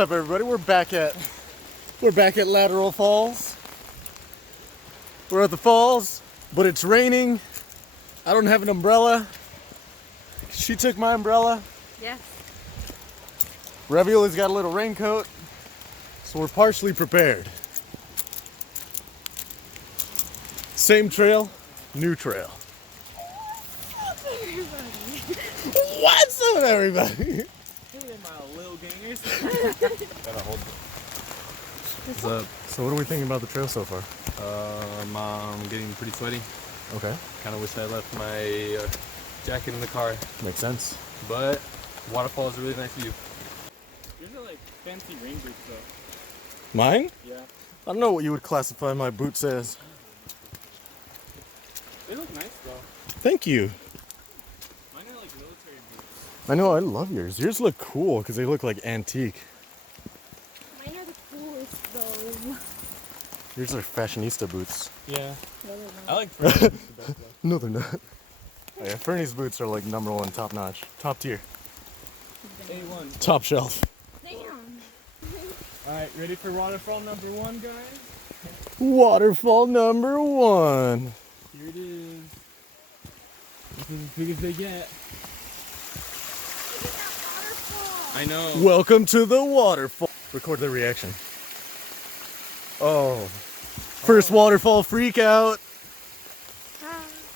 up, everybody? We're back at Latourell Falls. We're at the falls, but it's raining. I don't have an umbrella. She took my umbrella. Yes. Ravioli's got a little raincoat, so we're partially prepared. Same trail, new trail. What's up, everybody? Hey, my little gangers. Gotta hold What's up? So what are we thinking about the trail so far? I'm getting pretty sweaty. Okay. Kind of wish I left my jacket in the car. Makes sense. But waterfall is a really nice view. Yours are like fancy rain boots though. Mine? Yeah. I don't know what you would classify my boots as. They look nice though. Thank you. Mine are like military boots. I know, I love yours. Yours look cool because they look like antique. Mine are the coolest though. Yours are fashionista boots. Yeah. No, I like Fernie's the best though. No, they're not. Oh, yeah, Fernie's boots are like number one, top notch, top tier, A1. top shelf. Damn. Alright, ready for waterfall number 1, guys? Waterfall number 1. Here it is. This is as big as they get. Look at that waterfall. I know. Welcome to the waterfall. Record the reaction. Oh. First waterfall freak out.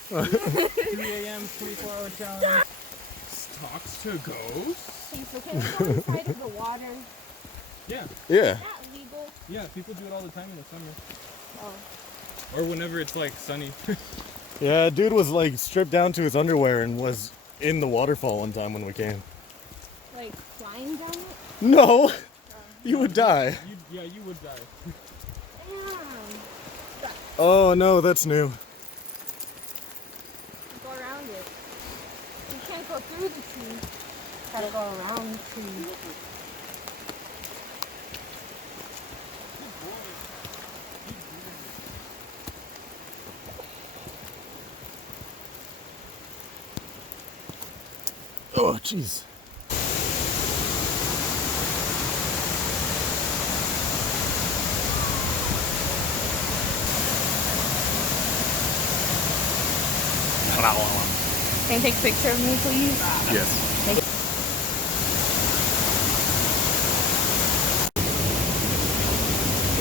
3 a.m. 24-hour challenge. Talks to ghosts? Hey, so can we go inside of the water? Yeah. Yeah. Is that legal? Yeah, people do it all the time in the summer. Oh. Or whenever it's like sunny. Yeah, dude was like stripped down to his underwear and was in the waterfall one time when we came. Like flying down it? No, you would die. Yeah, you would die. Damn. Oh no, that's new. Go around it. You can't go through the tree. Gotta go around the tree. Oh, jeez. Can you take a picture of me, please? Yes. Thank you.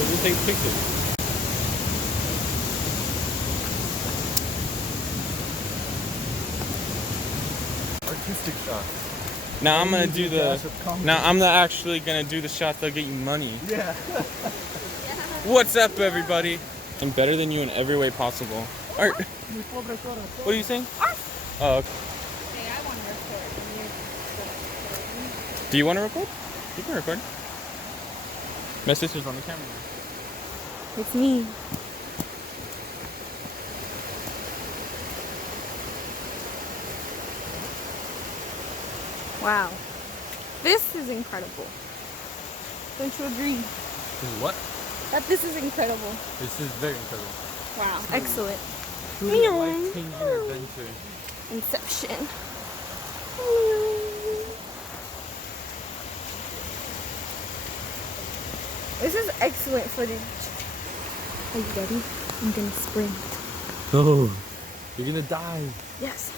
We'll take pictures. Artistic shot. Now I'm gonna do the. Now I'm not actually gonna do the shot that'll get you money. Yeah. What's up, everybody? I'm better than you in every way possible. Art. What are you saying? Oh. Okay. Hey, I want to record. Do you want to record? You can record. My sister's on the camera. It's me. Wow. This is incredible. Don't you agree? This is what? That this is incredible. This is very incredible. Wow. Excellent. Truly a life-changing adventure. Inception. This is excellent footage. Are you ready? I'm gonna sprint. Oh, you're gonna die. Yes.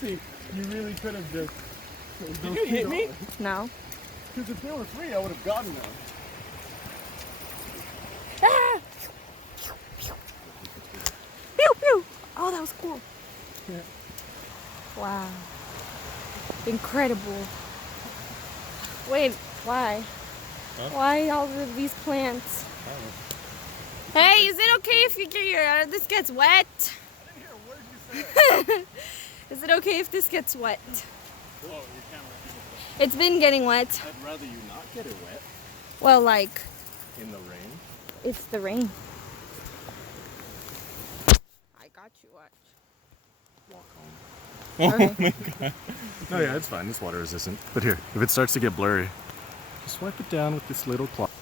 See, you really could have just. Did you hit me? No. Because if there were 3, I would have gotten them. Ah! Pew pew. Oh, that was cool. Yeah. Wow. Incredible. Wait, why? Huh? Why all of these plants? Hey, is it okay if this gets wet? I didn't hear a word you said. Is it okay if this gets wet? Oh, your camera. It's been getting wet. I'd rather you not get it wet. Well, like, In the rain. it's the rain. I got you, watch. Walk home. Oh Okay. my god. No, yeah, it's fine. It's water resistant. But here, if it starts to get blurry, just wipe it down with this little cloth.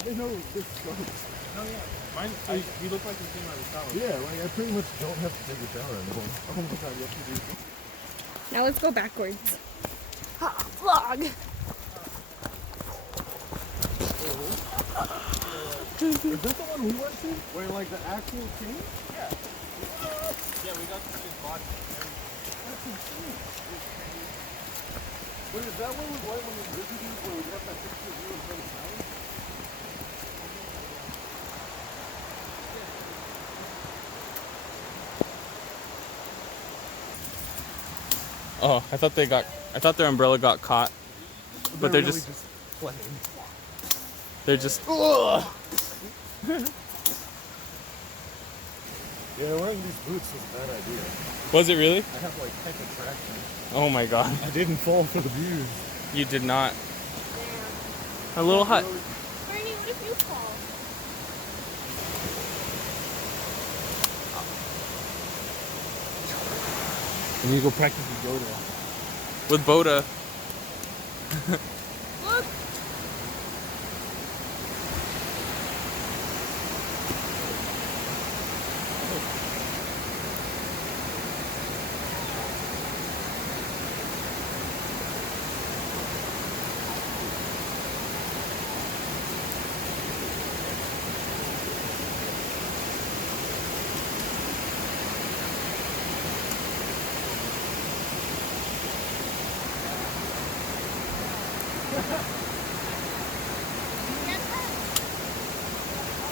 I didn't know this goes. Oh yeah. Mine, you look like you came out of the shower. Yeah, like I pretty much don't have to take a shower anymore. Oh my god, you have to do. Now let's go backwards. Vlog. Is that the one we went to? Where like the actual king? Yeah. Yeah, we got to see his body. That's insane. Wait, is that where we went when we visited, where we got that picture of you in front of the sign? Oh, I thought their umbrella got caught. But they're really just playing. they're just Ugh. Yeah, wearing these boots was a bad idea. Was it really? I have like heck of traction. Oh my god. I didn't fall for the views. You did not. A little hut. Bernie, what if you fall? We need to go practice with Yoda. With Boda. Look.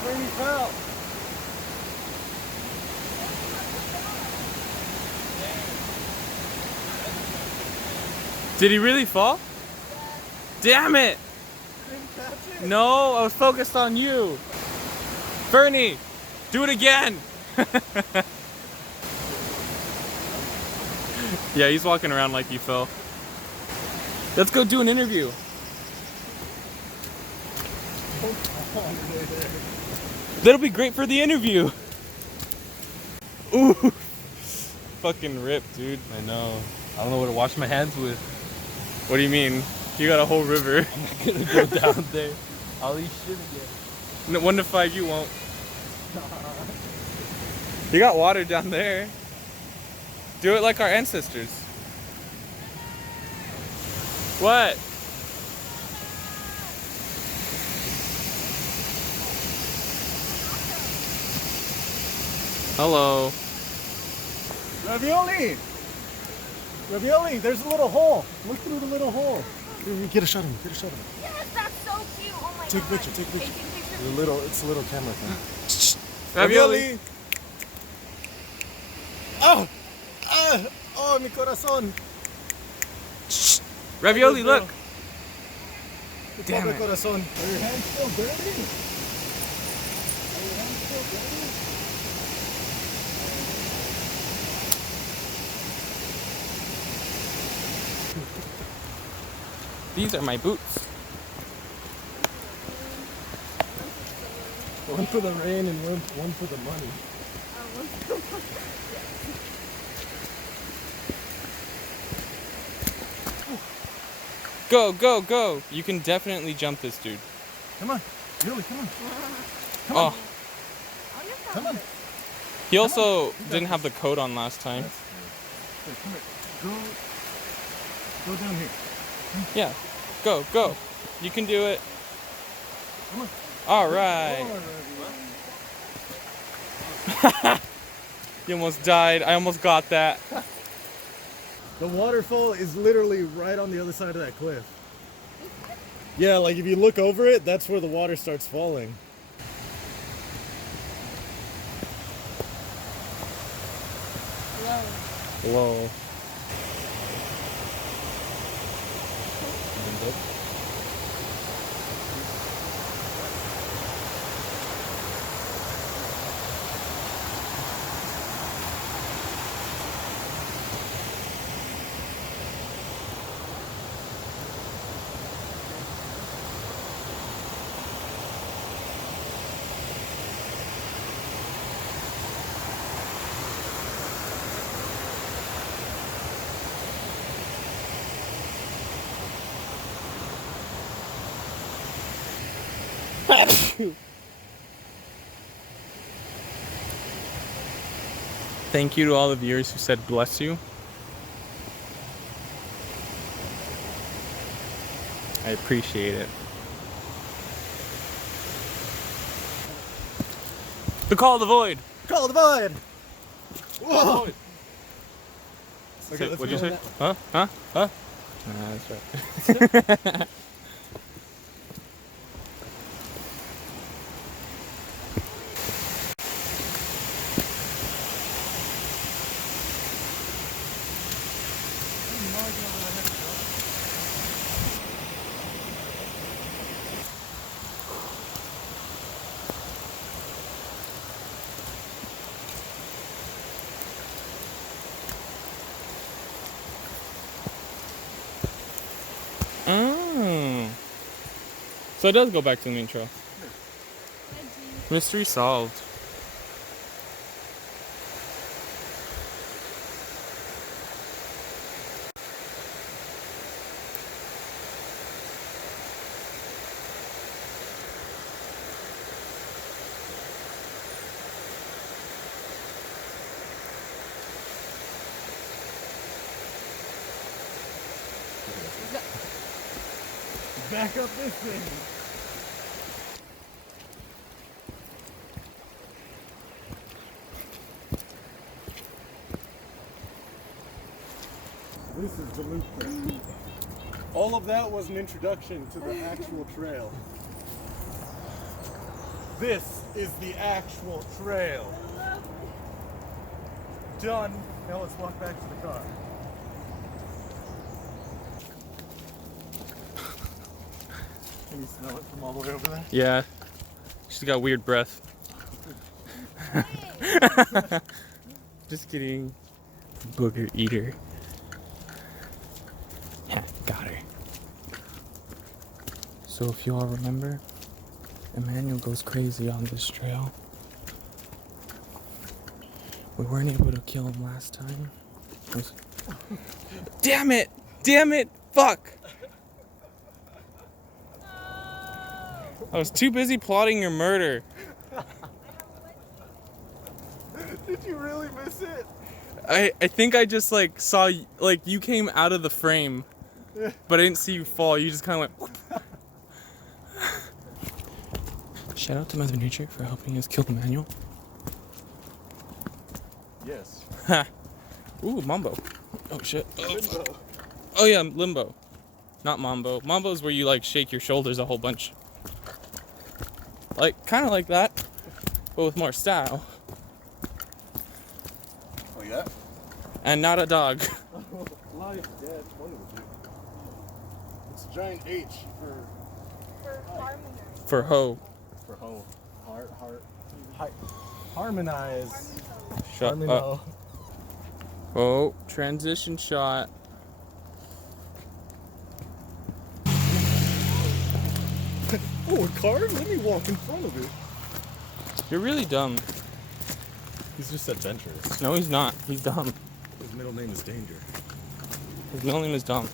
Bernie fell. Did he really fall? Damn it! No, I was focused on you. Bernie, do it again. Yeah, he's walking around like he fell. Let's go do an interview. That'll be great for the interview. Ooh. Fucking ripped, dude. I know. I don't know what to wash my hands with. What do you mean? You got a whole river. I'm gonna go down there. I'll eat shit again. No, 1 to 5, you won't. You got water down there. Do it like our ancestors. What? Hello. Ravioli! Ravioli, there's a little hole. Look through the little hole. Get a shot of him. Get a shot of him. Yes, that's so cute. Oh my Take a god. picture. Take a picture. Taking picture. It's a little camera thing. Ravioli. Oh! Oh, mi corazón. Ravioli, look. Mi Damn pobre it. corazón. Are your hands still dirty? Are your hands still dirty? These are my boots. One for the rain and one for the money. Go, go, go. You can definitely jump this dude. Come on. Really, come on. Oh, Come on. he also didn't have the coat on last time. That's good. Okay, come here. Go down here. Yeah, go, go. You can do it. Come on. All right. You almost died. I almost got that. The waterfall is literally right on the other side of that cliff. Yeah, like if you look over it, that's where the water starts falling. Whoa. Thank you to all the viewers who said bless you. I appreciate it. The call of the void. Call the void! Whoa! Okay, Okay, let's what'd you go say? on Huh? Huh? Huh? Nah, that's right. So it does go back to the main trail. Mystery solved. Back up this thing. This is the loop trail. All of that was an introduction to the actual trail. This is the actual trail. Done. Now let's walk back to the car. Can you smell it from all the way over there? Yeah. She's got weird breath. Just kidding. Booger eater. Yeah, got her. So if you all remember, Emmanuel goes crazy on this trail. We weren't able to kill him last time. Damn it! Damn it! Fuck! I was too busy plotting your murder. Did you really miss it? I think I just like saw like you came out of the frame, but I didn't see you fall. You just kind of went. Shout out to Mother Nature for helping us kill Emmanuel. Yes. Ha. Ooh, Mambo. Oh shit. Limbo. Oh yeah, Limbo. Not Mambo. Mambo's where you like shake your shoulders a whole bunch. Like kind of like that, but with more style. Oh yeah? And not a dog. Life, death, one of the two. It's a giant H for For hoe. For hoe. Harmonize. Shut Harmonize. up. Oh, transition shot. Oh, a car? Let me walk in front of it. You're really dumb. He's just adventurous. No, he's not. He's dumb. His middle name is Danger. His middle name is dumb.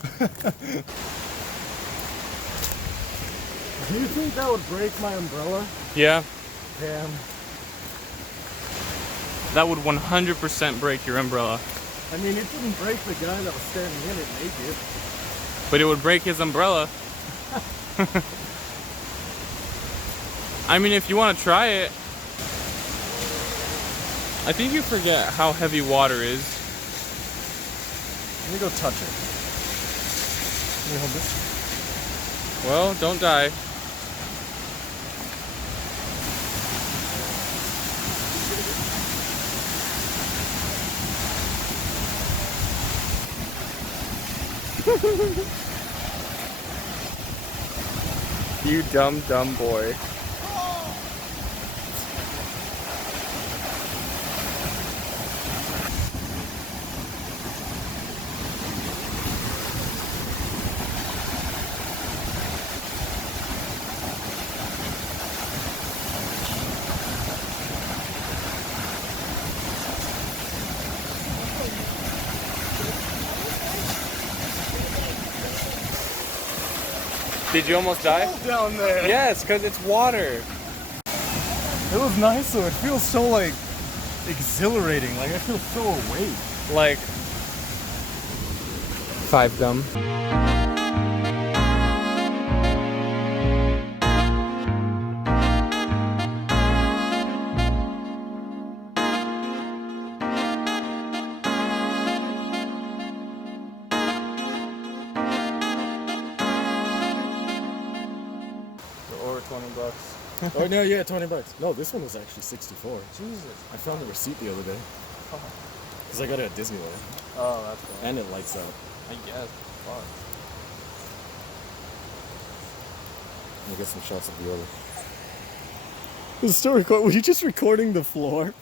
Do you think that would break my umbrella? Yeah, Damn. that would 100% break your umbrella. I mean, it didn't break the guy that was standing in it naked. But it would break his umbrella. I mean, if you want to try it. I think you forget how heavy water is. Let me go touch it. Let me hold this. Well, don't die. You dumb boy. Did you almost die? Cold down there. Yes, because it's water. It was nice though. It feels so like exhilarating. Like I feel so awake. Like 5 gum. Or $20. Oh no, yeah, $20. No, this one was actually 64. Jesus. I found the receipt the other day. Because I got it at Disneyland. Oh, that's cool. And it lights out. I guess. Fuck. Let me get some shots of the other. Is it still recording? Were you just recording the floor?